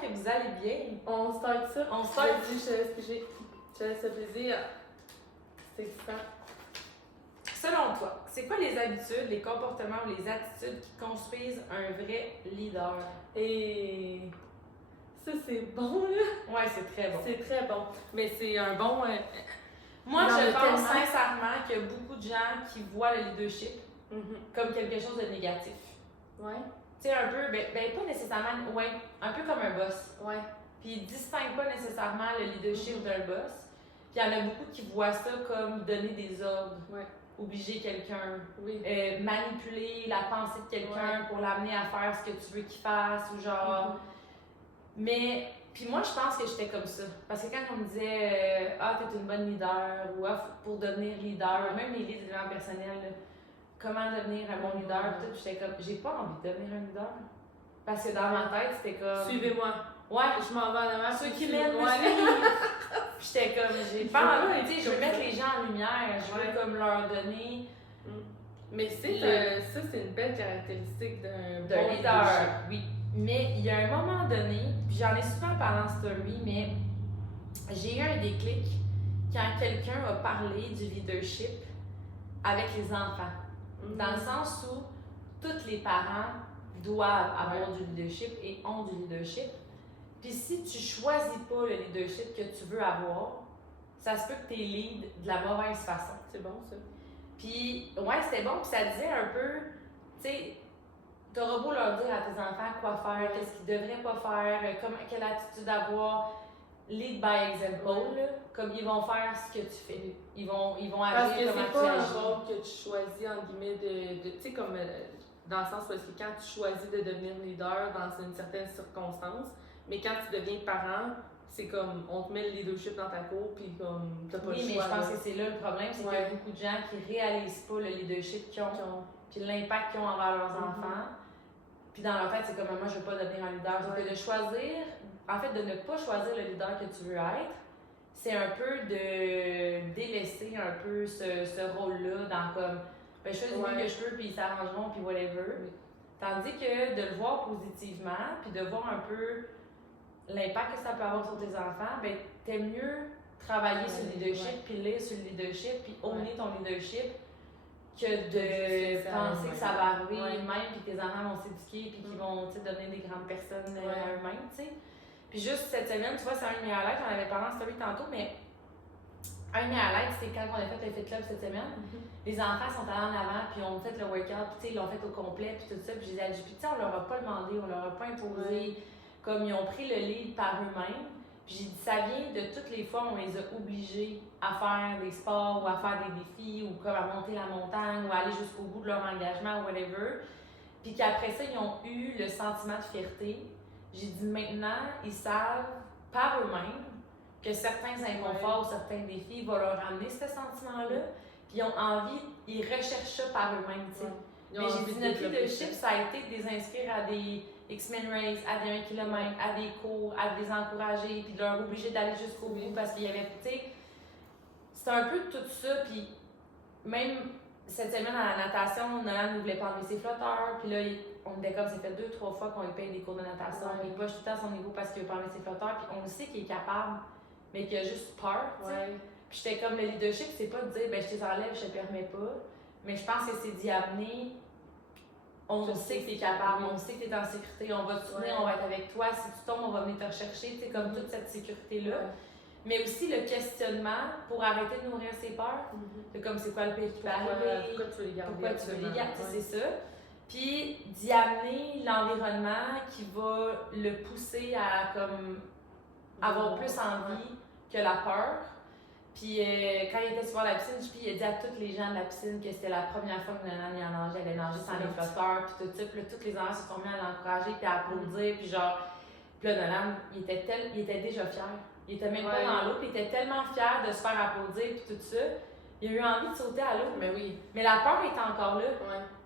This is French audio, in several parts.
que vous allez bien. On start ça. On start. Je te laisse piger. Je te laisse te plaisir. C'est excitant. Selon toi, c'est quoi les habitudes, les comportements ou les attitudes qui construisent un vrai leader? Et ça, c'est bon, là. Ouais, c'est très bon. C'est très bon. Mais c'est un bon... Moi, il y en je a pense tellement. sincèrement qu'il y a beaucoup de gens qui voient le leadership comme quelque chose de négatif. Ouais. Tu sais, un peu, ben pas nécessairement, ouais, un peu comme un boss. Ouais. Puis ils distinguent pas nécessairement le leadership d'un boss. Puis il y en a beaucoup qui voient ça comme donner des ordres, Ouais. obliger quelqu'un, Oui. manipuler la pensée de quelqu'un pour l'amener à faire ce que tu veux qu'il fasse ou genre. Mais, puis moi, je pense que j'étais comme ça. Parce que quand on me disait ah, t'es une bonne leader, ou ah, pour devenir leader, même les leads de développement personnel, là, comment devenir un bon leader, pis tout, j'étais comme, j'ai pas envie de devenir un leader. Parce que dans ma tête, c'était comme. Suivez-moi. Ouais. Je m'en vais en avant. Ceux qui m'aiment, me suivent. Puis j'étais comme, j'ai pas envie, tu sais, je veux mettre les gens en lumière, je veux comme leur donner. Mais c'est ça, c'est une belle caractéristique d'un bon leader. leadership. Oui. Mais il y a un moment donné, puis j'en ai souvent parlé en story, mais j'ai eu un déclic quand quelqu'un a parlé du leadership avec les enfants. Dans le sens où tous les parents doivent avoir du leadership et ont du leadership. Puis si tu choisis pas le leadership que tu veux avoir, ça se peut que tu lead de la mauvaise façon. C'est bon, ça. Puis, ouais, c'était bon. Puis ça disait un peu, tu sais, t'auras beau leur dire à tes enfants quoi faire, qu'est-ce qu'ils devraient pas faire, quelle attitude avoir. Lead by example, là, comme ils vont faire ce que tu fais. Ils vont agir comme tu agis. Parce que c'est pas un rôle que tu choisis, entre guillemets, tu sais, comme dans le sens parce que quand tu choisis de devenir leader dans une certaine circonstance, mais quand tu deviens parent, c'est comme, on te met le leadership dans ta cour, puis comme, t'as pas le choix. Oui, mais je pense que c'est là le problème, c'est qu'il y a beaucoup de gens qui réalisent pas le leadership qu'ils ont, puis l'impact qu'ils ont envers leurs enfants. Puis dans leur tête, c'est comme, moi, je veux pas devenir un leader. Donc, de choisir, en fait, de ne pas choisir le leader que tu veux être, c'est un peu de délaisser un peu ce rôle-là dans comme, ben, je fais du mieux que je peux, puis ils s'arrangeront, puis whatever. Tandis que de le voir positivement, puis de voir un peu l'impact que ça peut avoir sur tes enfants, ben, t'aimes mieux travailler sur le leadership, puis lire sur le leadership, puis owner ton leadership, que de penser que ça va arriver même, puis que tes enfants vont s'éduquer, puis qu'ils vont devenir des grandes personnes eux-mêmes, tu sais. Puis juste cette semaine, tu vois, c'est un de mes highlights, on avait parlé en story tantôt, mais un de mes highlights, c'est quand on a fait le Fit Club cette semaine, les enfants sont allés en avant, puis ont fait le workout, puis tu sais, ils l'ont fait au complet, puis tout ça, puis je les ai dit, puis tu sais, on leur a pas demandé, on leur a pas imposé, comme ils ont pris le lead par eux-mêmes. Puis j'ai dit, ça vient de toutes les fois où on les a obligés à faire des sports ou à faire des défis ou comme à monter la montagne ou à aller jusqu'au bout de leur engagement ou whatever. Puis qu'après ça, ils ont eu le sentiment de fierté. J'ai dit, maintenant, ils savent par eux-mêmes que certains inconforts ou certains défis vont leur amener ce sentiment-là. Puis ils ont envie, ils recherchent ça par eux-mêmes, tu sais. Mais j'ai dit, notre leadership, ça a été de les inscrire à des X-Men Race, à des 1 km, à des cours, à les encourager, puis de leur obliger d'aller jusqu'au bout parce qu'il y avait, tu sais, c'était un peu tout ça, puis même cette semaine à la natation, Nolan ne voulait pas enlever ses flotteurs, puis là, on était comme, ça fait 2-3 fois qu'on lui paye des cours de natation, il poche tout le temps à son niveau parce qu'il veut pas enlever ses flotteurs, puis on le sait qu'il est capable, mais qu'il a juste peur, tu sais. Puis j'étais comme, le leadership, c'est pas de dire, ben je te enlève, je te permets pas, mais je pense que c'est d'y amener. On sait que tu es capable, on sait que tu es en sécurité, on va te soutenir, on va être avec toi. Si tu tombes, on va venir te rechercher, tu sais, comme toute cette sécurité-là. Mais aussi le questionnement pour arrêter de nourrir ses peurs. C'est comme, c'est quoi le pire qui peut arriver? Pourquoi tu veux les garder? Pourquoi tu veux les garder? C'est ça. Puis d'y amener l'environnement qui va le pousser à comme avoir plus envie que la peur. Puis quand il était sur la piscine, il a dit à tous les gens de la piscine que c'était la première fois que Nanan en nageait, elle allait nager sans les flotteurs, puis tout ça. Puis là, tous les enfants se sont mis à l'encourager, puis à applaudir, puis genre... Puis là, Nanan, il était déjà fier. Il était même pas dans l'eau, puis il était tellement fier de se faire applaudir, puis tout ça. Il a eu envie de sauter à l'eau. Mais oui. Mais la peur était encore là.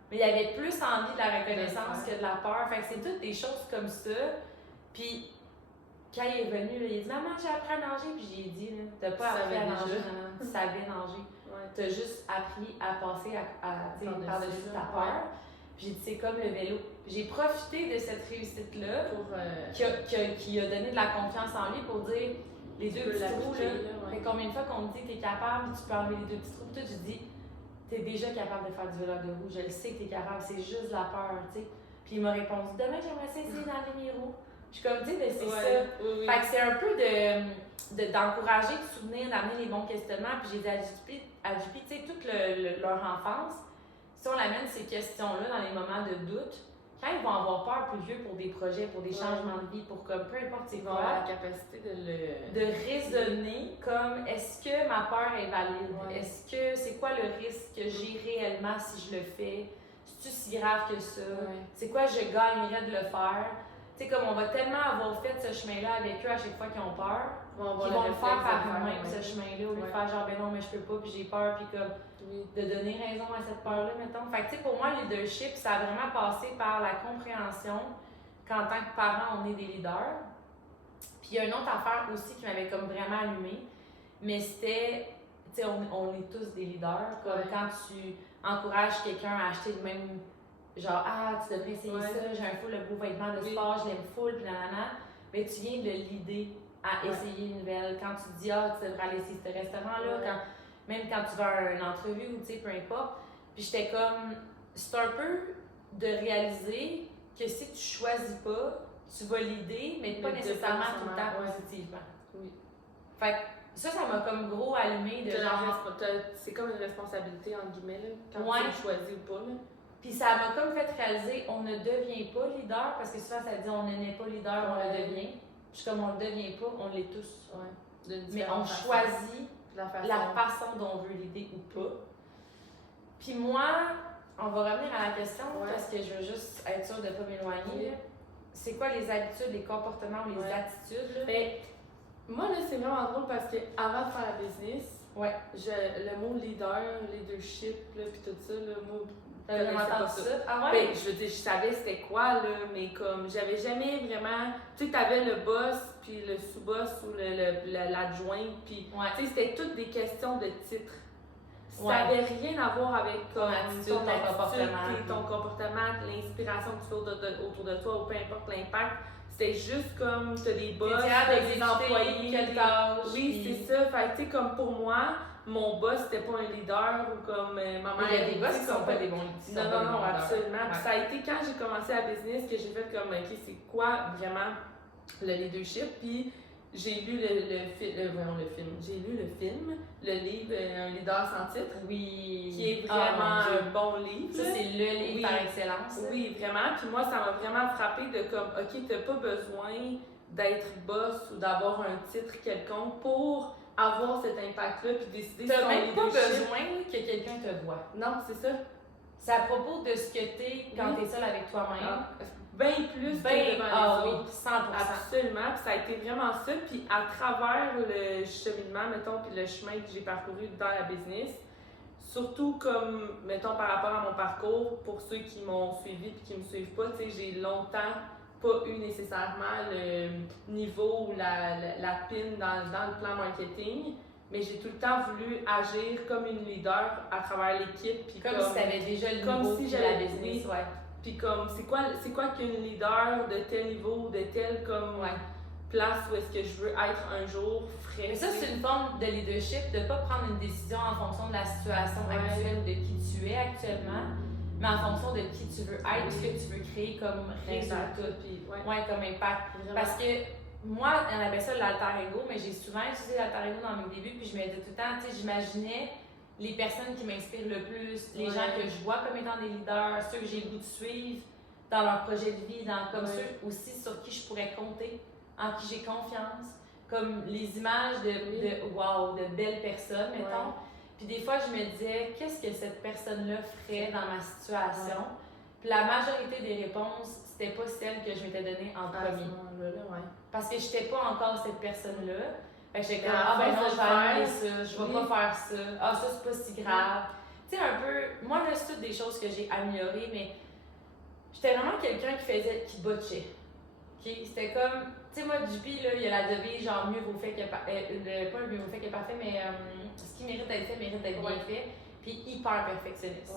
Mais il avait plus envie de la reconnaissance que de la peur. Fait que c'est toutes des choses comme ça. Puis... Quand il est venu, là, il a dit « Maman, j'ai appris à nager. » Puis j'ai dit « T'as pas appris à nager, maman. Tu savais nager. T'as juste appris à passer par-dessus ta peur. » Puis j'ai dit, c'est comme le vélo. J'ai profité de cette réussite-là Pour. qui a donné de la confiance en lui pour dire les deux petits trous. Ouais. Fait combien de fois qu'on me dit, t'es capable, tu peux enlever les deux petits trous. Puis toi, je dis, t'es déjà capable de faire du vélo de roue. Je le sais que t'es capable, c'est juste la peur, tu sais. Puis il m'a répondu, demain, j'aimerais essayer d'enlever mes roues. Je suis comme, tu sais, c'est ça. Oui. Fait que c'est un peu d'encourager, de soutenir, d'amener les bons questionnements. Puis j'ai dit à JP, tu sais, toute leur enfance, si on amène ces questions-là dans les moments de doute, quand ils vont avoir peur plus vieux pour des projets, pour des changements de vie, pour comme peu importe c'est quoi, avoir la capacité de raisonner comme est-ce que ma peur est valide? Est-ce que c'est quoi le risque que j'ai réellement si je le fais? C'est-tu si grave que ça? C'est quoi je gagnerais de le faire? Tu sais, comme on va tellement avoir fait ce chemin-là avec eux à chaque fois qu'ils ont peur, qu'ils vont le faire par eux-mêmes, ce chemin-là, au lieu de faire genre, ben non, mais je peux pas, puis j'ai peur, puis comme de donner raison à cette peur-là, mettons. Fait que, tu sais, pour moi, le leadership, ça a vraiment passé par la compréhension qu'en tant que parent, on est des leaders. Puis il y a une autre affaire aussi qui m'avait comme vraiment allumée, mais c'était, tu sais, on est tous des leaders, comme quand tu encourages quelqu'un à acheter le même. Genre, tu devrais essayer ça, j'ai un full de beau vêtement de sport, je l'aime full, puis nanana. Mais tu viens de l'idée à essayer une nouvelle. Quand tu dis, tu devrais aller essayer ce restaurant-là, même quand tu vas à une entrevue ou tu sais, peu importe. Puis j'étais comme, c'est un peu de réaliser que si tu choisis pas, tu vas l'idée, mais pas nécessairement tout le temps positivement. Oui. Fait que ça m'a comme gros allumé de genre. C'est comme une responsabilité, entre guillemets, là, quand tu choisis ou pas. Là. Puis ça m'a comme fait réaliser, on ne devient pas leader, parce que souvent ça dit on n'est pas leader, on le devient. Puis comme on le devient pas, on l'est tous. Mais on choisit la façon dont on veut l'aider ou pas. Puis moi, on va revenir à la question, parce que je veux juste être sûre de ne pas m'éloigner. C'est quoi les habitudes, les comportements ou les attitudes? Là? Ben, moi, là, c'est vraiment drôle parce que avant de faire la business, le mot leadership, là, puis tout ça, le mot. T'avais jamais entendu ça? Ah ouais? Ben, je veux dire, je savais c'était quoi, là, mais comme j'avais jamais vraiment. Tu sais, t'avais le boss, puis le sous-boss ou l'adjoint, puis tu sais, c'était toutes des questions de titre. Ça n'avait rien à voir avec ton attitude, ton comportement, l'inspiration que tu fais autour de toi, ou peu importe l'impact. C'était juste comme, t'as des boss, t'as des employés. Oui, c'est ça. Fait tu sais, comme pour moi, mon boss, c'était pas un leader ou comme ma mère. Il y a des boss qui sont pas des bons leaders. Non, absolument. Puis ça a été quand j'ai commencé la business que j'ai fait comme, OK, c'est quoi vraiment le leadership? Puis j'ai lu j'ai lu le film, le livre Un leader sans titre. Oui. Qui est vraiment un bon livre. Ça, c'est le livre par excellence. Oui, vraiment. Puis moi, ça m'a vraiment frappé de comme, OK, t'as pas besoin d'être boss ou d'avoir un titre quelconque pour avoir cet impact-là puis décider si ton leadership. T'as même pas besoin que quelqu'un te voie. Non, c'est ça. C'est à propos de ce que t'es quand t'es seule avec toi-même. Bien plus que devant les autres. 100%. Absolument. Puis ça a été vraiment ça. Puis à travers le cheminement, mettons, puis le chemin que j'ai parcouru dans la business, surtout comme, mettons, par rapport à mon parcours, pour ceux qui m'ont suivi puis qui me suivent pas, tu sais, j'ai longtemps pas eu nécessairement le niveau ou la pin dans le plan marketing, mais j'ai tout le temps voulu agir comme une leader à travers l'équipe. Puis comme si tu avais déjà le niveau si de la business. Puis comme, c'est quoi qu'une leader de tel niveau, de telle comme place où est-ce que je veux être un jour ferait. Mais ça, c'est une forme de leadership, de ne pas prendre une décision en fonction de la situation actuelle ou de qui tu es actuellement, mais en fonction de qui tu veux être, ce que tu veux créer comme résultat, puis comme impact. Vraiment. Parce que moi, on appelle ça l'alter ego, mais j'ai souvent utilisé l'alter ego dans mes débuts, puis je me disais tout le temps, tu sais, j'imaginais les personnes qui m'inspirent le plus, les gens que je vois comme étant des leaders, ceux que j'ai le goût de suivre dans leur projet de vie, comme ceux aussi sur qui je pourrais compter, en qui j'ai confiance, comme les images de belles personnes, mettons. Puis des fois, je me disais, qu'est-ce que cette personne-là ferait dans ma situation? Puis la majorité des réponses, c'était pas celle que je m'étais donnée en premier. Parce que j'étais pas encore cette personne-là. Fait que j'étais comme, ben non, je vais aller ça, je vais pas faire ça, ça c'est pas si grave. Tu sais, un peu, moi là, c'est toutes des choses que j'ai améliorées, mais j'étais vraiment quelqu'un qui botchait. C'était comme, tu sais, moi, JP, là, il y a la devise, genre, mieux vaut fait que pas le mieux vaut fait que parfait, mais ce qui mérite d'être fait mérite d'être bien fait, puis hyper perfectionniste.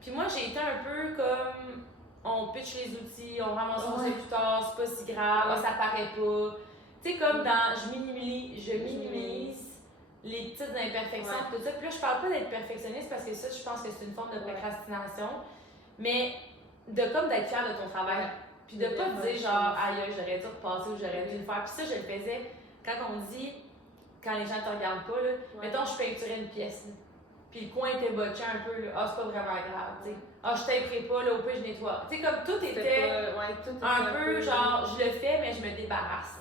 Puis moi, j'ai été un peu comme, on pitch les outils, on ramasse ça plus tard, c'est pas si grave, ça paraît pas. Tu sais, comme dans, je minimise les petites imperfections, tout ça. Puis là, je parle pas d'être perfectionniste parce que ça, je pense que c'est une forme de procrastination, mais d'être fier de ton travail. Puis de pas te dire genre, aïe, j'aurais dû repasser ou j'aurais dû le faire. Puis ça, je le faisais quand on dit, quand les gens te regardent pas, là, mettons, je peinturais une pièce, là, puis le coin était botché un peu, là, c'est pas vraiment grave, tu sais. Je taperai pas, là, au pire, je nettoie. Tu sais, comme tout était un peu genre, je le fais, mais je me débarrasse.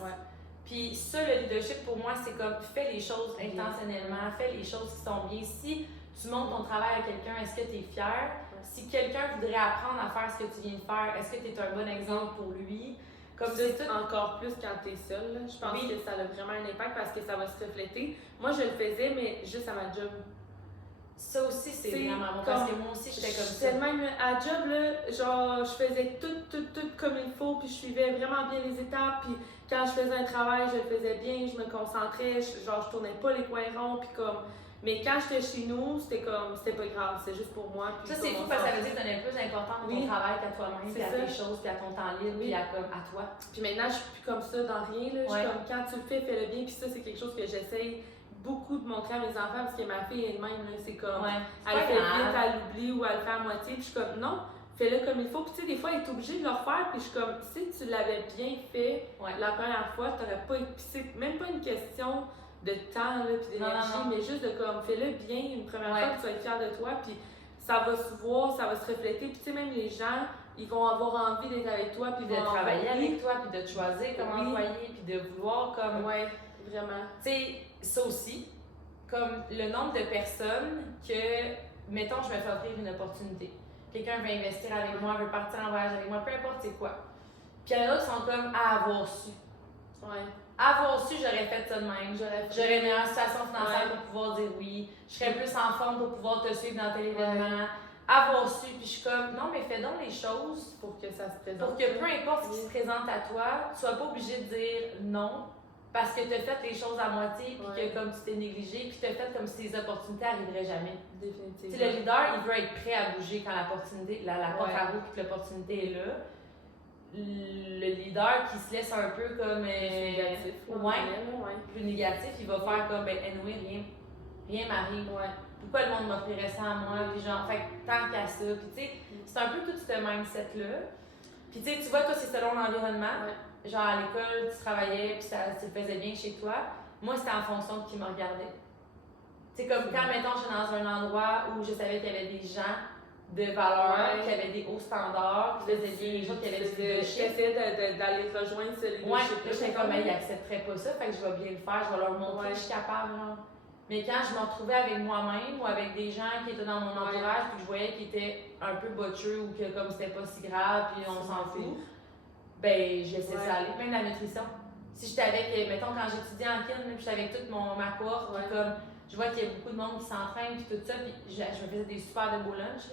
Puis ça, le leadership, pour moi, c'est comme, fais les choses intentionnellement, fais les choses qui sont bien. Si tu montres ton travail à quelqu'un, est-ce que tu es fier? Si quelqu'un voudrait apprendre à faire ce que tu viens de faire, est-ce que tu es un bon exemple pour lui? Comme c'est tout encore plus quand tu es seule. Je pense que ça a vraiment un impact parce que ça va se refléter. Moi, je le faisais, mais juste à ma job. Ça aussi, c'est vraiment bon, parce que moi aussi, j'étais comme ça. Même à job, là, genre, je faisais tout comme il faut, puis je suivais vraiment bien les étapes, puis quand je faisais un travail, je le faisais bien, je me concentrais, je tournais pas les coins ronds, puis comme... Mais quand j'étais chez nous, c'était pas grave, c'était juste pour moi. Ça, c'est fou parce que ça veut dire que tu donnais plus d'importance à ton travail qu'à toi-même, puis à tes choses, puis à ton temps libre, puis à toi. Puis maintenant, je suis plus comme ça dans rien, là. Je suis comme, quand tu le fais, fais-le bien, puis ça, c'est quelque chose que j'essaye beaucoup de montrer à mes enfants, parce que ma fille elle-même, c'est comme, elle fait vite, elle l'oublie ou elle le fait à moitié, puis je suis comme, non, fais-le comme il faut. Puis tu sais, des fois, elle est obligée de le refaire, puis je suis comme, si tu l'avais bien fait la première fois, t'aurais pas... Puis c'est même pas une question de temps, là, puis d'énergie, mais juste de comme, fais-le bien une première fois, puis tu vas être fier de toi, puis ça va se voir, ça va se refléter, puis tu sais, même les gens, ils vont avoir envie d'être avec toi, puis de travailler avec toi, puis de te choisir comme employé, puis de vouloir comme... Ouais, vraiment. Tu sais, ça aussi, comme le nombre de personnes que, mettons, je me fais offrir une opportunité. Quelqu'un veut investir avec moi, veut partir en voyage avec moi, peu importe c'est quoi. Puis il y en a qui sont comme à avoir su. Avoir su, j'aurais fait ça de même. J'aurais une meilleure situation financière pour pouvoir dire oui. Je serais plus en forme pour pouvoir te suivre dans tel événement. Avoir su, puis je suis comme, non, mais fais donc les choses pour que ça se présente. Pour que peu importe ce qui se présente à toi, tu sois pas obligé de dire non. Parce que tu as fait les choses à moitié, puis que comme tu t'es négligé, puis tu as fait comme si tes opportunités n'arriveraient jamais. Définitivement. T'sais, le leader, il veut être prêt à bouger quand l'opportunité, la porte à roue, puis que l'opportunité est là. Le leader qui se laisse un peu comme. Négatif. Plus négatif, il va faire comme, ben, anyway, rien m'arrive. Pourquoi le monde m'offrirait ça à moi? Puis genre, fait tant qu'à ça. Puis tu sais, c'est un peu tout ce mindset-là. Puis tu sais, tu vois, toi, c'est selon l'environnement. Genre à l'école, tu travaillais, puis ça se faisait bien chez toi. Moi, c'était en fonction de qui me regardait. C'est comme quand, mettons, j'étais dans un endroit où je savais qu'il y avait des gens de valeur, qui avaient des hauts standards, qui faisaient bien les autres, qui avaient du leadership. J'essayais d'aller rejoindre ce leadership. J'étais comme, mais ils accepteraient pas ça, fait que je vais bien le faire, je vais leur montrer que je suis capable. Genre. Mais quand je me retrouvais avec moi-même ou avec des gens qui étaient dans mon entourage, puis que je voyais qu'ils étaient un peu botcheux ou que comme c'était pas si grave, puis on s'en fout. Ben, je laissais ça aller. Même la nutrition. Si j'étais avec, mettons, quand j'étudiais en kin, puis j'étais avec toute ma cohorte, comme, je vois qu'il y a beaucoup de monde qui s'entraîne, puis tout ça, puis je me faisais des super de beaux lunchs.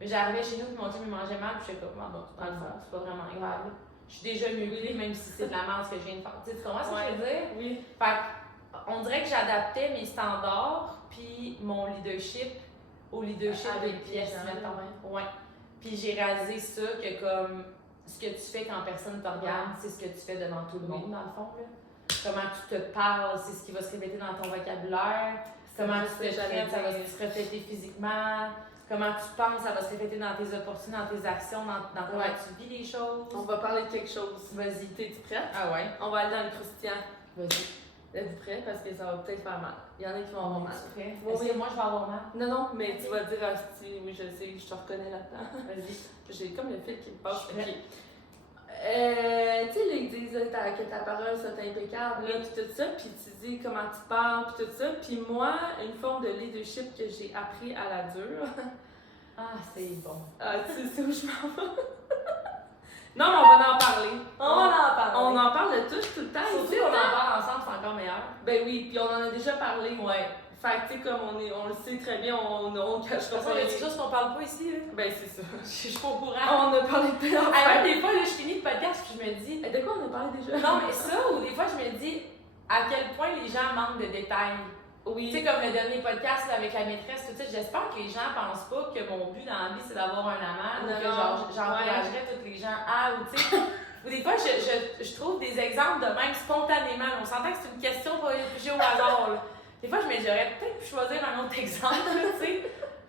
Mais j'arrivais chez nous, puis mon chum, il mangeait mal, puis j'étais comme, bon, dans le fond, c'est pas vraiment grave. Je suis déjà meublée, même si c'est de la merde ce que je viens de faire. Tu comprends ce que je veux dire? Oui. Fait on dirait que j'adaptais mes standards, puis mon leadership au leadership de pièce, mettons. Puis j'ai réalisé ça, que comme, ce que tu fais quand personne te regarde, c'est ce que tu fais devant tout le monde, dans le fond. Là. Comment tu te parles, c'est ce qui va se répéter dans ton vocabulaire. Comment tu te traites, ça va se refléter physiquement. Comment tu penses, ça va se répéter dans tes opportunités, dans tes actions, dans comment tu vis les choses. On va parler de quelque chose. Vas-y. T'es-tu prête? Ah ouais. On va aller dans le croustillant. Vas-y. Êtes-vous prêts? Parce que ça va peut-être faire mal. Il y en a qui vont avoir mal. Prêt? Est-ce que moi je vais avoir mal? Non, mais tu vas dire, oui, je sais, je te reconnais là-dedans. Vas-y. J'ai comme le fil qui me passe. Tu sais, là, ils disent que ta parole soit impeccable, puis tout ça, puis tu dis comment tu parles, puis tout ça. Puis moi, une forme de leadership que j'ai appris à la dure. Ah, c'est bon. Ah, tu sais où je m'en vais? Non, mais on va en parler. On en parle de tout le temps. Surtout qu'on en parle ensemble, c'est encore meilleur. Ben oui, puis on en a déjà parlé. Fait que, tu sais, comme on le sait très bien, on cachera pas. Il y a des choses qu'on parle pas ici, là. Ben, c'est ça. Je suis pas au courant. On a parlé de plein d'affaires. Des fois, là, je finis le podcast puis je me dis. De quoi on a parlé déjà? Non, mais ça, ou des fois, je me dis à quel point les gens manquent de détails. Oui. Tu sais, comme le dernier podcast là, avec la maîtresse, tout ça, j'espère que les gens pensent pas que mon but dans la vie, c'est d'avoir un amant, ou que j'encouragerais tous les gens à, ou tu sais. Ou des fois, je trouve des exemples de même spontanément. On s'entend que c'est une question pour piger au hasard. Là. Des fois, j'aurais peut-être pu choisir un autre exemple, tu sais.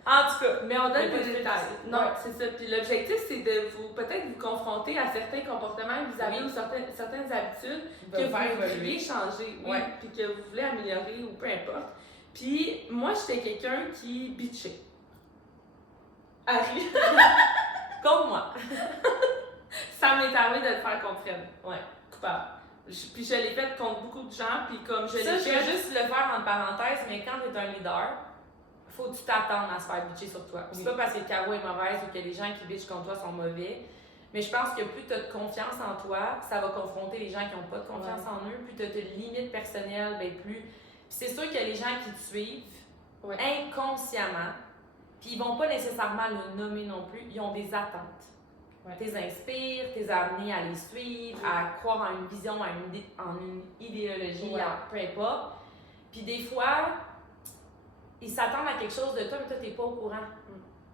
En tout cas. Mais on donne des détails. Non, c'est ça. Puis l'objectif, c'est de peut-être vous confronter à certains comportements que vous avez ou certaines habitudes que vous voulez changer, puis que vous voulez améliorer ou peu importe. Puis moi, j'étais quelqu'un qui bitchait. Harry. Comme moi. Ça m'est arrivé de le faire contre elle. Ouais. Coupable. Puis je l'ai fait contre beaucoup de gens, puis comme je l'ai fait... Ça, je veux juste le faire en parenthèse, mais quand tu es un leader, faut que tu t'attendes à se faire bitcher sur toi. C'est pas parce que Caro est mauvaise ou que les gens qui bitchent contre toi sont mauvais, mais je pense que plus tu as de confiance en toi, ça va confronter les gens qui n'ont pas de confiance en eux, plus tu as de limites personnelles, ben plus... Puis c'est sûr que les gens qui te suivent, inconsciemment, puis ils vont pas nécessairement le nommer non plus, ils ont des attentes. T'es inspires, t'es amené à les suivre, à croire en une vision, en une idéologie, peu importe. Puis des fois, ils s'attendent à quelque chose de toi, mais toi, t'es pas au courant.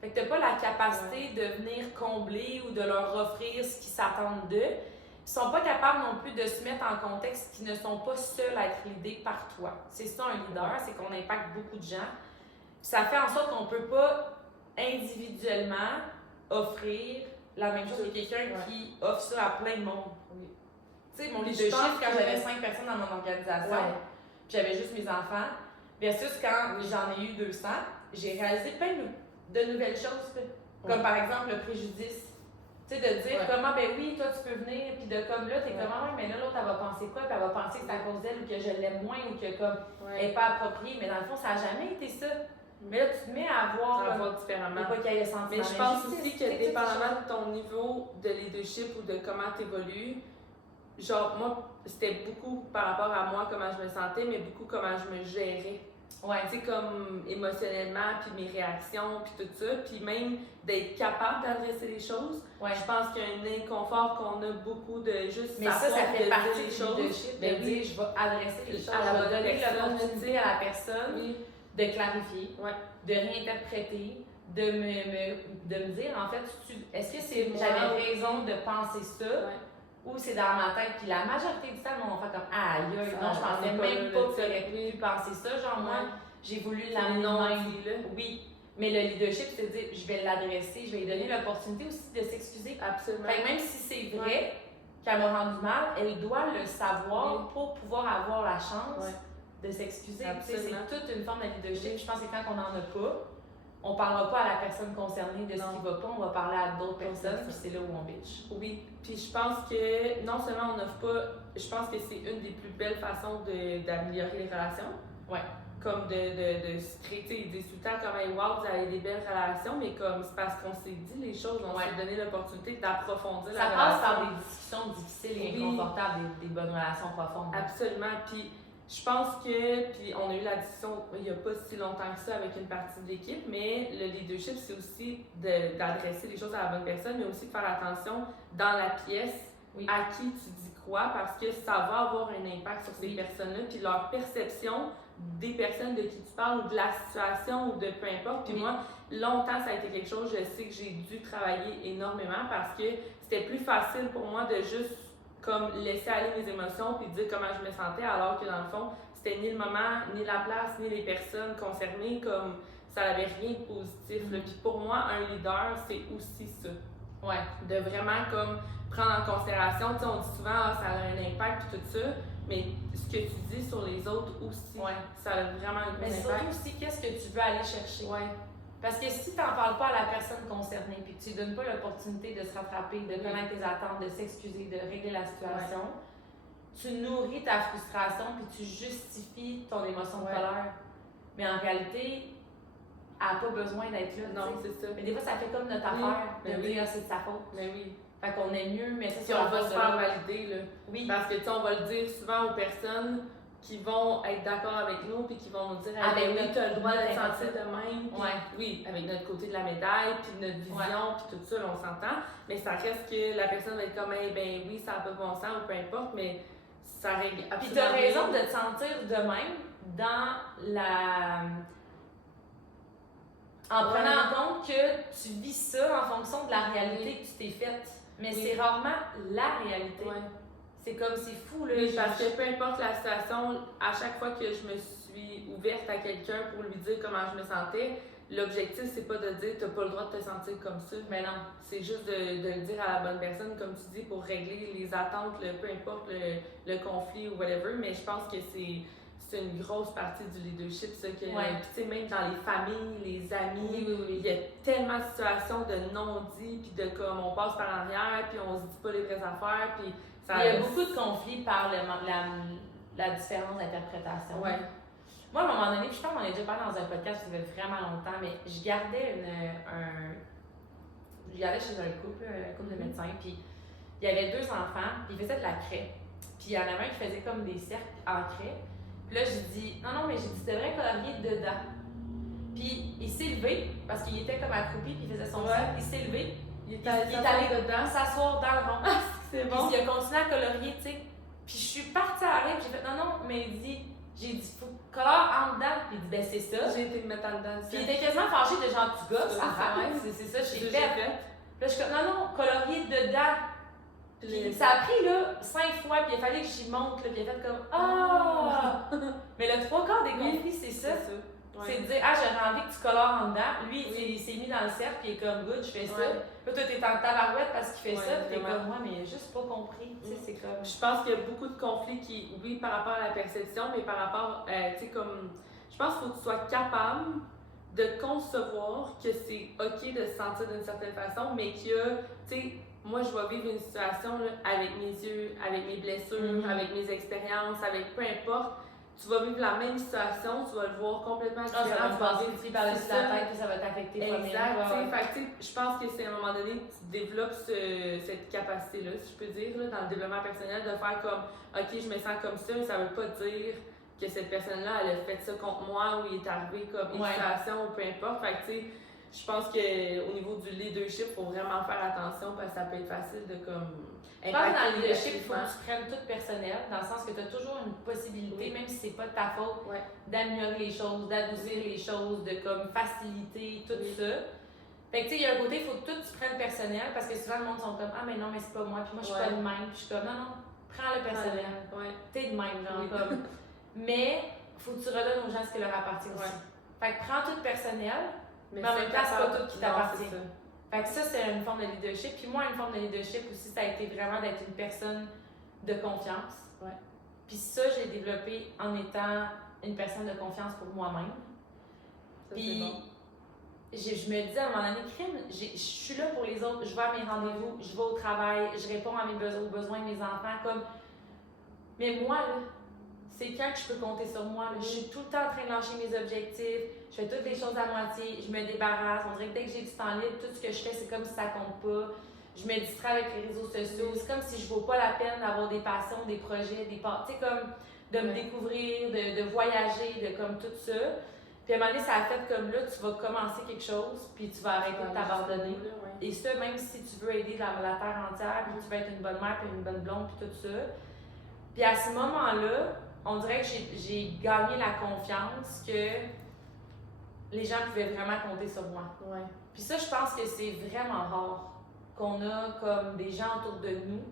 Fait que t'as pas la capacité de venir combler ou de leur offrir ce qu'ils s'attendent d'eux. Ils sont pas capables non plus de se mettre en contexte qu'ils ne sont pas seuls à être leadés par toi. C'est ça un leader, c'est qu'on impacte beaucoup de gens. Puis ça fait en sorte qu'on peut pas individuellement offrir la même chose que quelqu'un qui offre ça à plein de monde. Tu sais, mon leadership, quand j'avais 5 personnes dans mon organisation, puis j'avais juste mes enfants, versus quand j'en ai eu 200, j'ai réalisé plein de nouvelles choses. Comme par exemple le préjudice. Tu sais, de dire comment, ben oui, toi tu peux venir, puis de comme là, t'es comme, ah oui, mais là, l'autre, elle va penser quoi, puis elle va penser que c'est à cause d'elle, ou que je l'aime moins, ou que comme, elle n'est pas appropriée. Mais dans le fond, ça n'a jamais été ça. Mais là, tu te mets à voir différemment. Pas qu'il y ait le sentiment. Mais je pense aussi que dépendamment de ton niveau de leadership ou de comment tu évolues, genre, moi, c'était beaucoup par rapport à moi, comment je me sentais, mais beaucoup comment je me gérais. Tu sais, comme émotionnellement, puis mes réactions, puis tout ça. Puis même d'être capable d'adresser les choses. Je pense qu'il y a un inconfort qu'on a beaucoup de juste mais ça fait partie des choses. De dire, je vais adresser les choses, je vais donner l'opportunité à la personne de clarifier, de réinterpréter, de me dire, en fait, est-ce que j'avais raison de penser ça? Ou c'est dans ma tête, puis la majorité du temps, on va faire comme aïe, non, je pensais même pas que tu aurais pu penser ça. Genre, moi, j'ai voulu l'amener même. Oui, mais le leadership, c'est de dire, je vais l'adresser, je vais lui donner l'opportunité aussi de s'excuser. Absolument. Fait que même si c'est vrai qu'elle m'a rendu mal, elle doit le savoir pour pouvoir avoir la chance de s'excuser. C'est toute une forme de leadership. Je pense que quand on n'en a pas, on ne parlera pas à la personne concernée de ce qui ne va pas, on va parler à d'autres personnes, puis c'est là où on bitch. Oui, puis je pense que non seulement on n'offre pas, je pense que c'est une des plus belles façons d'améliorer les relations. Comme de se traiter, ils disent tout le temps comme hey, wow, vous avez des belles relations, mais comme c'est parce qu'on s'est dit les choses, on s'est donné l'opportunité d'approfondir la relation. Ça passe par des discussions difficiles et inconfortables, des bonnes relations profondes. Absolument, puis je pense que, puis on a eu la discussion il n'y a pas si longtemps que ça avec une partie de l'équipe, mais le leadership, c'est aussi d'adresser les choses à la bonne personne, mais aussi de faire attention dans la pièce à qui tu dis quoi, parce que ça va avoir un impact sur ces personnes-là, puis leur perception des personnes de qui tu parles, ou de la situation, ou de peu importe. Puis moi, longtemps, ça a été quelque chose, je sais que j'ai dû travailler énormément, parce que c'était plus facile pour moi de juste comme laisser aller mes émotions puis dire comment je me sentais, alors que dans le fond, c'était ni le moment, ni la place, ni les personnes concernées, comme ça n'avait rien de positif. Puis pour moi, un leader, c'est aussi ça. De vraiment comme prendre en considération, tu sais, on dit souvent ça a un impact puis tout ça, mais ce que tu dis sur les autres aussi, ça a vraiment un gros impact. Mais surtout aussi, qu'est-ce que tu veux aller chercher? Parce que si tu n'en parles pas à la personne concernée, puis que tu lui donnes pas l'opportunité de se rattraper, de connaître tes attentes, de s'excuser, de régler la situation, tu nourris ta frustration, puis tu justifies ton émotion de colère. Mais en réalité, elle n'a pas besoin d'être là. Non, c'est ça. Mais des fois, ça fait comme notre affaire de dire c'est de sa faute. Mais oui. Fait qu'on est mieux, mais ça, si on va se faire valider, là. Parce que, tu sais, on va le dire souvent aux personnes qui vont être d'accord avec nous, puis qui vont nous dire oui, tu as le droit de te sentir de même. Oui, avec notre côté de la médaille, puis notre vision, puis tout ça, on s'entend. Mais ça reste que la personne va être comme, oui, ça n'a pas de bon sens, ou peu importe, mais ça règle absolument. Puis tu as raison de te sentir de même, dans en prenant en compte que tu vis ça en fonction de la réalité que tu t'es faite. Mais c'est rarement la réalité. C'est comme, c'est fou, là. Oui, parce que peu importe la situation, à chaque fois que je me suis ouverte à quelqu'un pour lui dire comment je me sentais, l'objectif, c'est pas de dire t'as pas le droit de te sentir comme ça. Mais non. C'est juste de le dire à la bonne personne, comme tu dis, pour régler les attentes, peu importe le conflit ou whatever. Mais je pense que c'est une grosse partie du leadership, ça. Que, ouais. Tu sais, même dans les familles, les amis, il y a tellement de situations de non-dits, puis de comme on passe par l'arrière, puis on se dit pas les vraies affaires, puis il y a beaucoup de conflits par la différence d'interprétation. Ouais. Moi, à un moment donné, puis je pense qu'on a déjà parlé dans un podcast, ça fait vraiment longtemps, mais je gardais chez un couple de médecins, puis il y avait 2 enfants, puis ils faisaient de la craie. Puis il y en avait un qui faisait comme des cercles en craie. Puis là, j'ai dit, non, mais j'ai dit, tu devrais colorier dedans. Puis il s'est levé, parce qu'il était comme accroupi, puis il faisait son cercle, il s'est levé. Il est allé dedans, s'asseoir dans le rond. C'est bon. Puis il a continué à colorier, tu sais. Puis je suis partie à l'arrêt, j'ai fait, non, mais j'ai dit, faut colore en dedans. Puis il dit, ben c'est ça. J'ai été me mettre en dedans. Puis il était quasiment fâché de genre, tu gosses, arrête, c'est ça, j'ai fait. Puis là, je suis comme, non, colorier dedans. Puis ça a pris là 5 fois, puis il a fallu que j'y monte, là, puis il a fait comme, Mais le 3/4 des conflits, c'est ça. C'est de dire, j'aurais envie que tu colores en dedans. Lui, il s'est mis dans le cercle, puis il est comme, good, je fais ça. Là, toi, t'es en tabarouette parce qu'il fait ça, puis t'es comme, moi, mais il a juste pas compris. Tu sais, c'est comme. Je pense qu'il y a beaucoup de conflits qui, oui, par rapport à la perception, mais par rapport, tu sais, comme. Je pense qu'il faut que tu sois capable de concevoir que c'est OK de se sentir d'une certaine façon, mais qu'il y a, tu sais, moi, je vais vivre une situation là, avec mes yeux, avec mes blessures, avec mes expériences, avec peu importe. Tu vas vivre la même situation, tu vas le voir complètement différent. Ça va te passer le par-dessus la tête, puis ça va t'affecter. Exact. Je pense que c'est à un moment donné que tu développes cette capacité-là, si je peux dire, là, dans le développement personnel, de faire comme OK, je me sens comme ça, mais ça veut pas dire que cette personne-là, elle a fait ça contre moi ou il est arrivé comme une situation ou peu importe. Fait que, tu sais, je pense qu'au niveau du leadership, il faut vraiment faire attention parce que ça peut être facile de comme. Je pense que dans le leadership, il faut que tu prennes tout personnel, dans le sens que tu as toujours une possibilité, même si c'est pas de ta faute, d'améliorer les choses, d'adoucir les choses, de comme faciliter tout ça. Fait que tu sais, il y a un côté, il faut que tout tu prennes personnel, parce que souvent le monde sont comme, mais non, mais c'est pas moi, puis moi je suis pas de même, puis je suis comme, non, prends le personnel. T'es de même, genre comme. Mais faut que tu redonnes aux gens ce qui leur appartient aussi. Fait que prends tout personnel, mais en même temps, c'est pas tout qui t'appartient. Fait que ça, c'est une forme de leadership. Puis moi, une forme de leadership aussi, ça a été vraiment d'être une personne de confiance. Puis ça, j'ai développé en étant une personne de confiance pour moi-même. Puis je me dis à un moment donné, je suis là pour les autres, je vais à mes rendez-vous, je vais au travail, je réponds à aux besoins de mes enfants. Comme. Mais moi, là, c'est quand que je peux compter sur moi. Je suis tout le temps en train de lâcher mes objectifs, je fais toutes les choses à moitié, je me débarrasse. On dirait que dès que j'ai du temps libre, tout ce que je fais, c'est comme si ça compte pas. Je me distrais avec les réseaux sociaux. C'est comme si je ne vaux pas la peine d'avoir des passions, des projets, tu sais, comme de me découvrir, de voyager, de comme tout ça. Puis à un moment donné, ça a fait comme là, tu vas commencer quelque chose, puis tu vas arrêter de t'abandonner. Et ça, même si tu veux aider la terre entière, puis tu veux être une bonne mère, puis une bonne blonde, puis tout ça. Puis à ce moment-là, on dirait que j'ai gagné la confiance que les gens pouvaient vraiment compter sur moi. Puis ça, je pense que c'est vraiment rare qu'on a comme des gens autour de nous,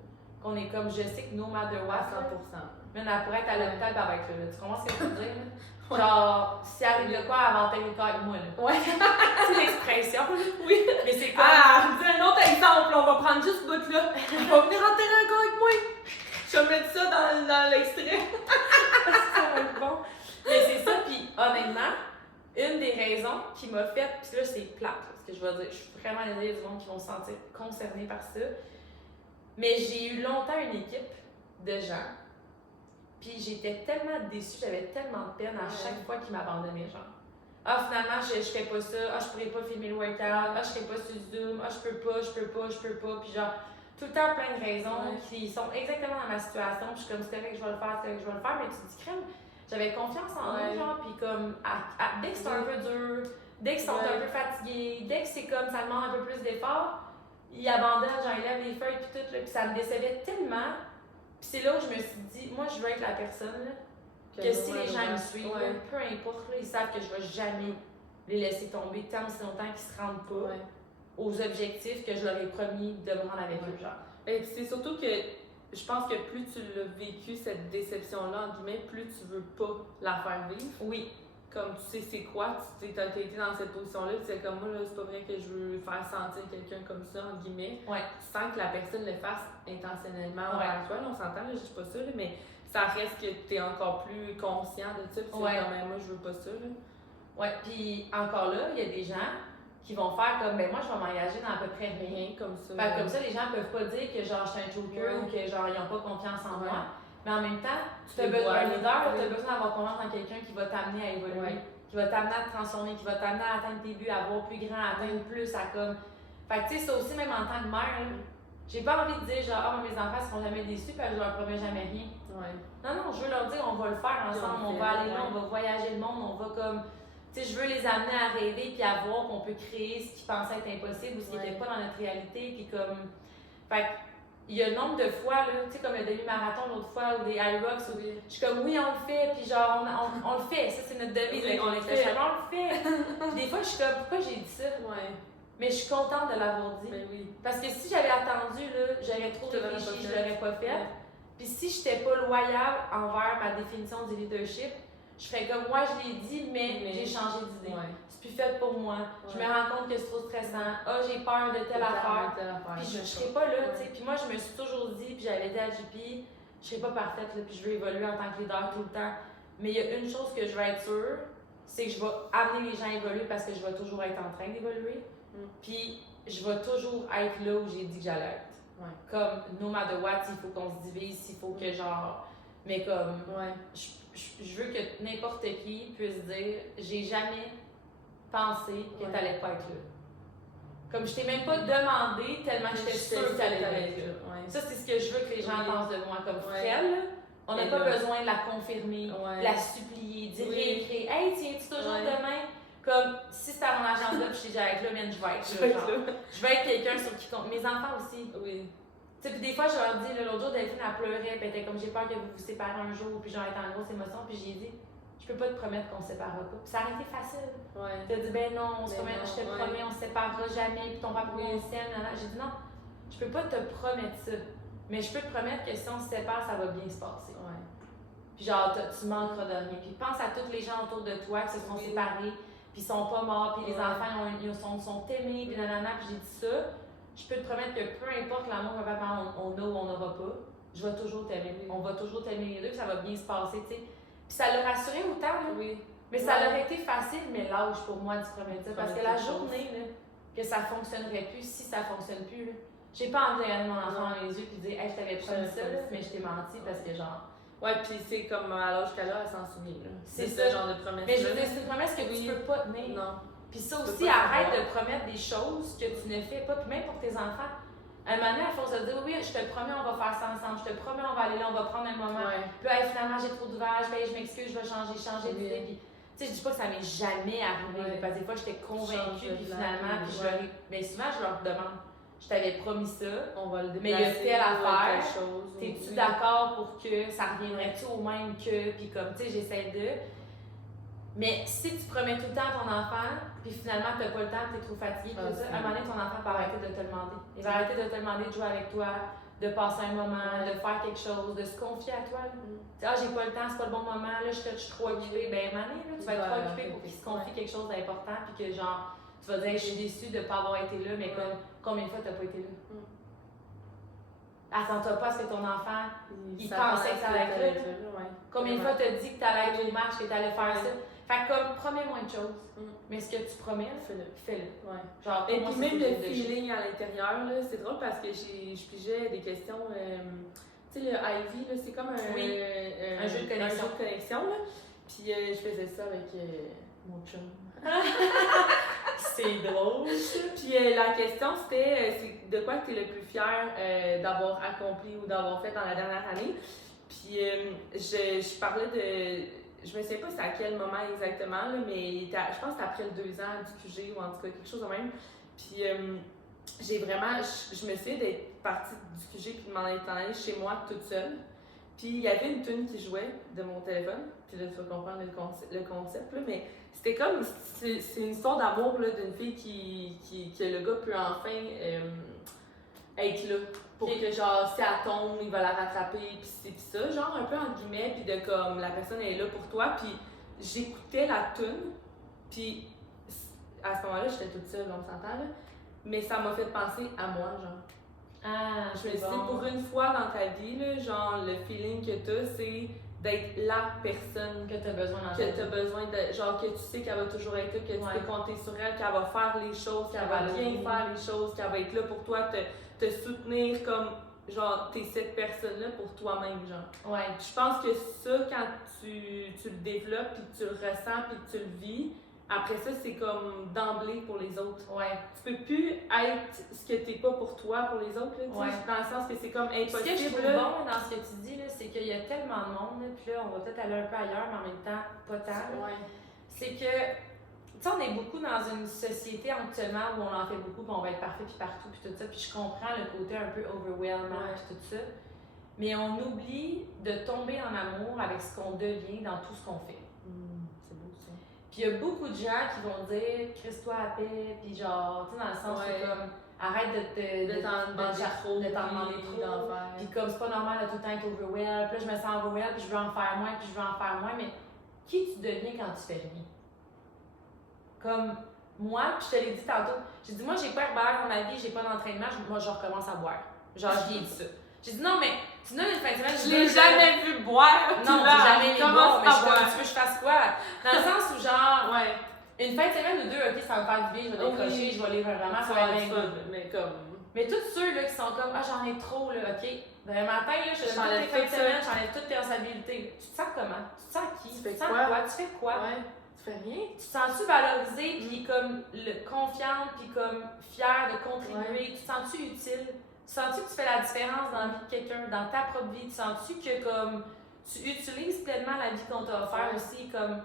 qu'on est comme, je sais que no matter what, 100%. Mais elle pourrait être à l'hôpital avec là. Tu comprends ce que je veux dire? Genre, si arrive de quoi, elle va enterrer le corps avec moi. Là. C'est l'expression. Oui. Mais c'est comme. Je dis un autre exemple, on va prendre juste ce bout-là. Elle va venir enterrer un corps avec moi. Je vais mettre ça dans l'extrait. Ça va être bon. Mais c'est ça, puis honnêtement, une des raisons qui m'a fait, puis là c'est plate, parce que je vais dire, je suis vraiment désolée du monde qui vont se sentir concernés par ça, mais j'ai eu longtemps une équipe de gens, puis j'étais tellement déçue, j'avais tellement de peine à chaque fois qu'ils m'abandonnaient, genre. Finalement, je fais pas ça, je pourrais pas filmer le workout, je serais pas sur Zoom, je peux pas, puis genre, tout le temps plein de raisons qui sont exactement dans ma situation. Puis je suis comme, c'est correct que je vais le faire, mais tu te dis, crème, j'avais confiance en eux, genre, puis comme, dès que c'est un peu dur, dès qu'ils sont un peu fatigués, dès que c'est comme, ça demande un peu plus d'effort, ils abandonnent, genre, ils lèvent les feuilles, puis tout, là, puis ça me décevait tellement. Puis c'est là où je me suis dit, moi, je veux être la personne, là, que si les gens me suivent, peu importe, là, ils savent que je vais jamais les laisser tomber tant aussi longtemps qu'ils se rendent pas aux objectifs que je leur ai promis de me rendre avec eux, genre. Et c'est surtout que je pense que plus tu l'as vécu, cette déception-là, entre guillemets, plus tu veux pas la faire vivre. Oui. Comme tu sais c'est quoi, tu as été dans cette position-là, tu sais comme moi, là, c'est pas vrai que je veux faire sentir quelqu'un comme ça, entre guillemets, sans que la personne le fasse intentionnellement envers toi, là, on s'entend, là, je dis pas ça, là, mais ça reste que tu es encore plus conscient de ça, puis c'est comme, moi je veux pas ça. Là. Ouais, puis encore là, il y a des gens qui vont faire comme, ben moi je vais m'engager dans à peu près rien. Comme ça. Fait comme ça, les gens peuvent pas dire que genre je suis un joker ou que genre ils ont pas confiance en moi. Mais en même temps, tu as besoin d'un leader, tu as besoin d'avoir confiance en quelqu'un qui va t'amener à évoluer, qui va t'amener à te transformer, qui va t'amener à atteindre tes buts, à voir plus grand, à atteindre plus, à comme. Fait que tu sais, ça aussi, même en tant que mère, j'ai pas envie de dire genre, ah, mes enfants seront jamais déçus parce que je leur promets jamais rien. Non, non, je veux leur dire, on va le faire ensemble, on va aller là, on va voyager le monde, on va comme. Tu sais, je veux les amener à rêver puis à voir qu'on peut créer ce qu'ils pensaient être impossible ou ce qui n'était pas dans notre réalité. Puis comme. Fait que, il y a un nombre de fois, là, tu sais, comme le demi-marathon l'autre fois ou des Irox, où je suis comme oui, on le fait, puis genre, on le fait, ça c'est notre devise, on le fait. On le fait. Puis des fois, je suis comme, pourquoi j'ai dit ça? Mais je suis contente de l'avoir dit. Parce que si j'avais attendu, là, j'aurais trop réfléchi, je l'aurais pas fait. Puis si je n'étais pas loyale envers ma définition du leadership, je ferais comme moi, je l'ai dit, mais j'ai changé d'idée. C'est plus fait pour moi. Je me rends compte que c'est trop stressant. Ah, j'ai peur de telle affaire. Puis je serais pas là, tu sais. Puis moi, je me suis toujours dit, puis j'avais dit à JP, je serais pas parfaite, là, puis je veux évoluer en tant que leader tout le temps. Mais il y a une chose que je veux être sûre, c'est que je vais amener les gens à évoluer parce que je vais toujours être en train d'évoluer. Puis je vais toujours être là où j'ai dit que j'allais être. Comme, no matter what, il faut qu'on se divise, il faut que genre. Mais comme, je veux que n'importe qui puisse dire, j'ai jamais pensé que t'allais pas être là. Comme je t'ai même pas demandé tellement que j'étais sûre que t'allais être là. Ça, c'est ce que je veux que les gens pensent de moi. Comme Frel, on n'a pas besoin de la confirmer, de la supplier, d'y réécrire. Hey, tiens-tu toujours demain? Comme si c'était à mon agenda, puis je suis déjà avec là, mais je vais être là. Je vais être quelqu'un sur qui compte. Mes enfants aussi. Tu sais, puis des fois, je leur dis, l'autre jour, Delphine, elle pleurait, puis elle était comme, j'ai peur que vous vous séparez un jour, puis genre, elle était en grosse émotion, puis j'ai dit, je peux pas te promettre qu'on se séparera pas. Puis ça aurait été facile. Tu as dit, ben non, je te promets, on se séparera jamais, puis ton papa on s'aime. J'ai dit, non, je peux pas te promettre ça, mais je peux te promettre que si on se sépare, ça va bien se passer. Puis genre, tu manqueras de rien. Puis pense à tous les gens autour de toi qui se sont séparés, puis ils sont pas morts, puis les enfants sont aimés, puis nanana, puis j'ai dit ça. Je peux te promettre que peu importe l'amour que papa on a ou on n'aura pas, je vais toujours t'aimer. On va toujours t'aimer les deux, puis ça va bien se passer, tu sais. Puis ça l'a rassuré autant, là. Mais ça leur a été facile, mais l'âge pour moi d'y promettre ça. Parce que la journée, là, que ça fonctionnerait plus, si ça fonctionne plus, là, j'ai pas envie de regarder mon enfant dans les yeux et dire, hey, je t'avais promis ça, là, mais je t'ai menti parce que genre. Puis c'est comme à l'âge qu'elle a, elle s'en souvient, là. C'est ce genre de promesse. Mais je veux dire, c'est une promesse que tu peux pas tenir. Non. Puis ça aussi, arrête de promettre des choses que tu ne fais pas, puis même pour tes enfants. À un moment donné, à force de dire, oui, je te promets, on va faire ça ensemble, je te promets, on va aller là, on va prendre un moment. Puis hey, finalement, j'ai trop d'ouvrage, ben, je m'excuse, je vais changer d'idée. Puis, tu sais, je dis pas que ça m'est jamais arrivé, parce que des fois, j'étais convaincue, puis finalement, puis mais souvent, je leur demande, je t'avais promis ça, on va le mais il y a telle affaire, t'es-tu d'accord pour que ça reviendrait-tu au même que, puis comme, tu sais, j'essaie de. Mais si tu promets tout le temps à ton enfant, puis finalement tu n'as pas le temps, tu es trop fatigué, tout ça, à un moment donné, ton enfant va arrêter de te demander. Il va arrêter de te demander de jouer avec toi, de passer un moment, de faire quelque chose, de se confier à toi. Ah, j'ai pas le temps, c'est pas le bon moment, là, je suis trop occupée. Ben, à un moment donné, tu vas être trop occupée pour qu'il se confie quelque chose d'important, puis que genre, tu vas dire, je suis déçue de ne pas avoir été là, mais comme, combien de fois tu n'as pas été là? Attends-toi pas à ce que ton enfant, il pensait que ça allait être là. Combien de fois tu as dit que tu allais être au match, que tu allais faire ça? Fait que comme, promets moins de choses. Mais ce que tu promets, fais-le. Genre, et puis même le feeling à l'intérieur, là, c'est drôle parce que je pigeais des questions. Tu sais, le Ivy, là, c'est comme un jeu de connexion. Là. Puis je faisais ça avec mon chum. C'est drôle. Puis la question, c'était c'est de quoi tu es le plus fier d'avoir accompli ou d'avoir fait dans la dernière année. Puis je parlais de. Je me sais pas c'est à quel moment exactement, là, mais je pense que c'était après le 2 ans du QG ou en tout cas quelque chose de même. Puis j'ai vraiment. Je me suis d'être partie du QG puis de m'en être allée chez moi toute seule. Puis il y avait une tune qui jouait de mon téléphone, puis là tu vas comprendre le concept, là, mais c'était comme, c'est une histoire d'amour là, d'une fille que le gars peut enfin être là. Pour que genre, si elle tombe, il va la rattraper, puis c'est pis ça, genre un peu entre guillemets, puis de comme, la personne est là pour toi, puis j'écoutais la tune, puis à ce moment-là, j'étais toute seule, on s'entend là, mais ça m'a fait penser à moi, genre. Ah, Je me suis dit, pour une fois dans ta vie, là, genre, le feeling que t'as, c'est d'être la personne que t'as besoin dans que t'as besoin de. Genre, que tu sais qu'elle va toujours être là, que tu peux compter sur elle, qu'elle va faire les choses, qu'elle va bien faire les choses, qu'elle va être là pour toi, te soutenir comme, genre, t'es cette personne-là pour toi-même, genre. Ouais. Je pense que ça, quand tu le développes, puis tu le ressens, puis tu le vis, après ça, c'est comme d'emblée pour les autres. Ouais. Tu peux plus être ce que t'es pas pour toi, pour les autres, là, ouais. Dans le sens que c'est comme impossible. Ce que je trouve bon dans ce que tu dis, c'est qu'il y a tellement de monde, là, puis là, on va peut-être aller un peu ailleurs, mais en même temps, pas tant. Ouais. C'est que, tu sais, on est beaucoup dans une société actuellement où on en fait beaucoup, puis on va être parfait, puis partout, puis tout ça, puis je comprends le côté un peu overwhelming, puis tout ça. Mais on oublie de tomber en amour avec ce qu'on devient dans tout ce qu'on fait. C'est beau ça. Puis il y a beaucoup de gens qui vont dire crisse-toi à paix, puis genre, tu sais, dans le sens où comme arrête de t'en demander trop. Puis comme c'est pas normal de tout le temps être overwhelmed, puis là je me sens overwhelmed, puis je veux en faire moins, puis je veux en faire moins, mais qui tu deviens quand tu fais rien? Comme moi, puis je te l'ai dit tantôt, j'ai dit moi j'ai pas herbalaire dans ma vie, j'ai pas d'entraînement, moi je recommence à boire. Genre j'ai dit ça. J'ai dit non mais tu donnes une fin de semaine. Je l'ai jamais vu boire. Non, j'ai jamais vu boire, mais tu veux que je fasse quoi? Dans le sens où genre, une fin de semaine ou deux, ok, ça va me faire du bien, je vais décrocher, je vais lire un roman, ça va être bien. Mais tous ceux là, qui sont comme ah j'en ai trop là, ok. Ben, le matin, là, je suis toutes les fins de semaine, j'enlève toutes tes responsabilités. Tu te sens comment? Tu te sens qui? Tu te sens quoi? Tu fais quoi? Tu fais rien. Tu te sens-tu valorisée, puis comme confiante, puis comme fière de contribuer? Tu te sens-tu utile? Tu sens-tu que tu fais la différence dans la vie de quelqu'un, dans ta propre vie? Tu sens-tu que comme tu utilises pleinement la vie qu'on t'a offert aussi? Comme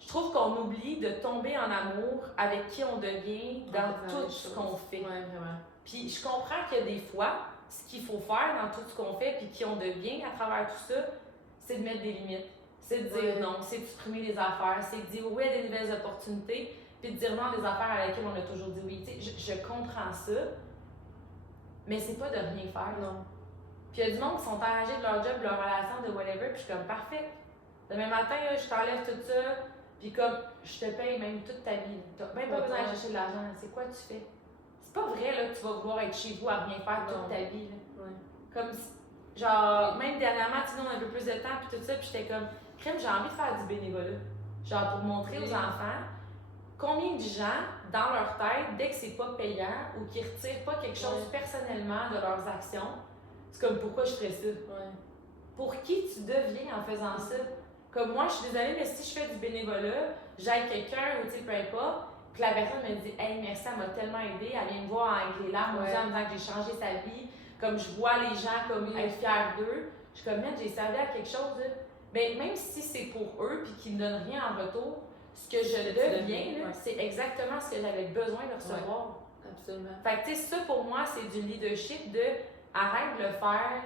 je trouve qu'on oublie de tomber en amour avec qui on devient dans tout ce qu'on fait. Puis je comprends que des fois, ce qu'il faut faire dans tout ce qu'on fait, puis qui on devient à travers tout ça, c'est de mettre des limites. C'est de dire non, c'est de supprimer des affaires, c'est de dire oui à des nouvelles opportunités, puis de dire non à des affaires à laquelle on a toujours dit oui. Tu sais, je comprends ça, mais c'est pas de rien faire. Non. Puis il y a du monde qui sont enragés de leur job, de leur relation, de whatever, puis je suis comme parfait. Demain matin, là, je t'enlève tout ça, puis comme je te paye même toute ta vie. T'as même pas besoin d'aller chercher de l'argent. C'est quoi tu fais? C'est pas vrai là, que tu vas vouloir être chez vous à rien faire toute ta vie. Là. Comme genre, même dernièrement, tu sais, on a un peu plus de temps, puis tout ça, puis j'étais comme, crème, j'ai envie de faire du bénévolat. Genre pour montrer aux enfants combien de gens, dans leur tête, dès que c'est pas payant ou qu'ils retirent pas quelque chose personnellement de leurs actions, c'est comme pourquoi je ferais ça? Pour qui tu deviens en faisant ça? Comme moi, je suis désolée, mais si je fais du bénévolat, j'aide quelqu'un ou tu sais, peu importe, puis la personne me dit hey, merci, elle m'a tellement aidée, elle vient me voir avec les larmes aux yeux en me disant que j'ai changé sa vie, comme je vois les gens comme être fiers d'eux, je suis comme, man, j'ai servi à quelque chose, là. Ben, même si c'est pour eux puis qu'ils me donnent rien en retour, ce que je deviens, c'est exactement ce que j'avais besoin de recevoir. Absolument. Fait que, tu sais, ça pour moi, c'est du leadership de arrête de le faire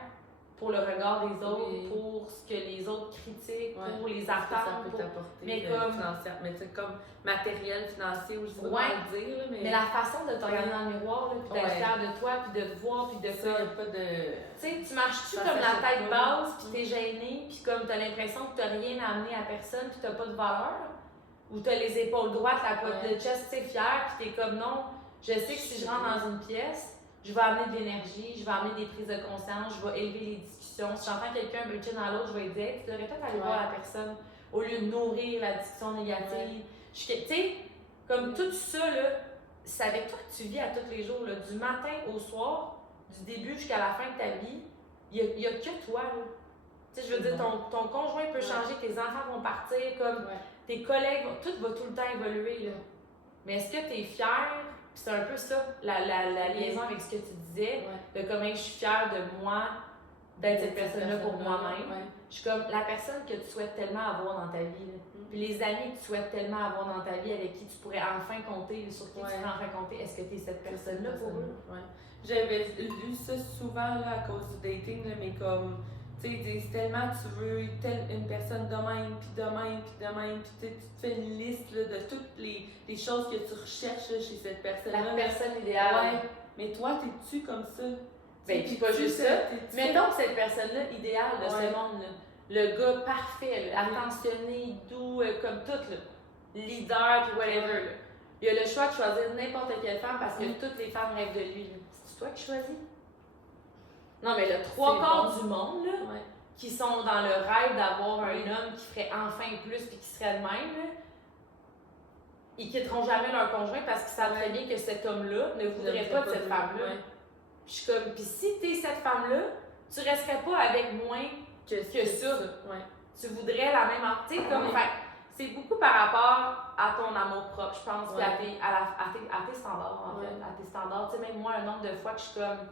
pour le regard des autres, pour ce que les autres critiquent, pour les attentes. Ça peut t'apporter mais comme financière, mais c'est comme matériel, financier, ou je sais pas comment le dire. Là, mais la façon de te regarder dans le miroir, puis d'être fière de toi, puis de te voir, puis de ça. Y a pas de. Tu sais, tu marches-tu comme la tête basse, puis t'es gêné, puis comme t'as l'impression que t'as rien amené à personne, puis t'as pas de valeur? Ou t'as les épaules droites, la pointe de chest, tu sais, fière, puis t'es comme non, je sais que si je rentre dans une pièce, je vais amener de l'énergie, je vais amener des prises de conscience, je vais élever les discussions. Si j'entends quelqu'un bitcher dans l'autre, je vais lui dire tu devrais peut-être aller voir la personne au lieu de nourrir la discussion négative. Tu sais, comme tout ça, là, c'est avec toi que tu vis à tous les jours, là, du matin au soir, du début jusqu'à la fin de ta vie. Il n'y a que toi. Là. Tu sais, je veux dire, ton conjoint peut changer, tes enfants vont partir, comme tes collègues, tout va tout le temps évoluer. Là. Mais est-ce que tu es fière? Puis c'est un peu ça, la liaison avec ce que tu disais, de comment je suis fière de moi, d'être cette personne-là pour moi-même. Je suis comme la personne que tu souhaites tellement avoir dans ta vie. Là. Puis les amis que tu souhaites tellement avoir dans ta vie, avec qui tu pourrais enfin compter, sur qui tu pourrais enfin compter, est-ce que tu es cette personne-là pour eux? J'avais lu ça souvent là, à cause du dating, là, mais comme, Tu sais, ils disent tellement tu veux une personne de même, puis de même, puis de même, puis tu te fais une liste là, de toutes les choses que tu recherches là, chez cette personne-là. La personne idéale. Ouais. Mais toi, t'es-tu comme ça? Ben, puis pas juste ça. Mettons que cette personne-là, idéale de ce monde-là, le gars parfait, là, attentionné, doux, comme tout, là, leader, puis whatever, là. Il a le choix de choisir n'importe quelle femme parce que toutes les femmes rêvent de lui. C'est toi qui choisis? Non, mais le trois quarts du monde, là, qui sont dans le rêve d'avoir un homme qui ferait enfin plus puis qui serait le même, là, ils quitteront jamais leur conjoint parce qu'ils savent très bien que cet homme-là ne voudrait pas de cette femme-là. Je suis comme, puis si t'es cette femme-là, tu resterais pas avec moins que ça. Tu voudrais la même. Tu sais, comme, c'est beaucoup par rapport à ton amour propre, je pense, puis à tes standards, en fait. À tes standards. Tu sais, même moi, un nombre de fois que je suis comme,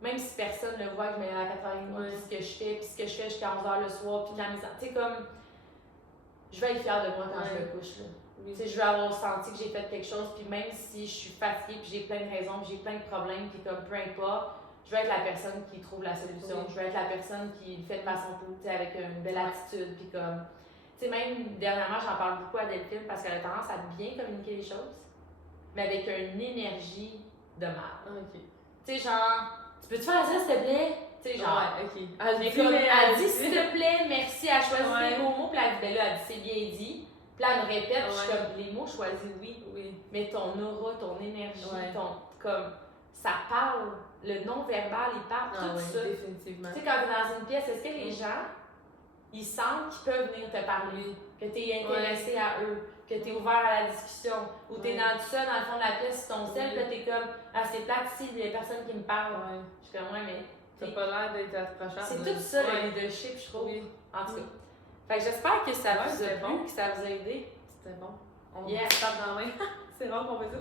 même si personne ne le voit, que je me lève à 4h30, puis ce que je fais, puis ce que je fais jusqu'à 11h le soir, puis quand tu sais, comme, je vais être fière de moi quand je me couche, là. Tu sais, je veux avoir senti que j'ai fait quelque chose, puis même si je suis fatiguée, puis j'ai plein de raisons, puis j'ai plein de problèmes, puis comme peu importe, je veux être la personne qui trouve la solution. Je veux être la personne qui le fait de façon positive, avec une belle attitude, puis comme, tu sais, même dernièrement, j'en parle beaucoup à Delphine parce qu'elle a tendance à bien communiquer les choses, mais avec une énergie de mal. Tu sais, genre, tu peux-tu faire ça, s'il te plaît? Tu sais, genre, elle dit s'il te plaît, merci, elle choisit les beaux mots, puis elle dit, ben là, elle dit c'est bien dit. Puis là, elle me répète, je suis comme, les mots choisis, oui. Mais ton aura, ton énergie, comme, ça parle, le non-verbal, il parle, tout ça. Définitivement. Tu sais, quand t'es dans une pièce, est-ce que les gens, ils sentent qu'ils peuvent venir te parler, que t'es intéressé à eux, que t'es ouvert à la discussion, ou t'es dans tout ça, dans le fond de la pièce, sur ton sel, puis là, t'es comme, ah, c'est plate ici, il y a personne qui me parle. Je suis comme, ouais, mais. T'as pas l'air d'être approchable. C'est tout ça, le leadership, je trouve. En tout cas. Fait que j'espère que ça vous a plu, que ça vous a aidé. C'était bon. On se tape dans la main. C'est rare qu'on fait ça.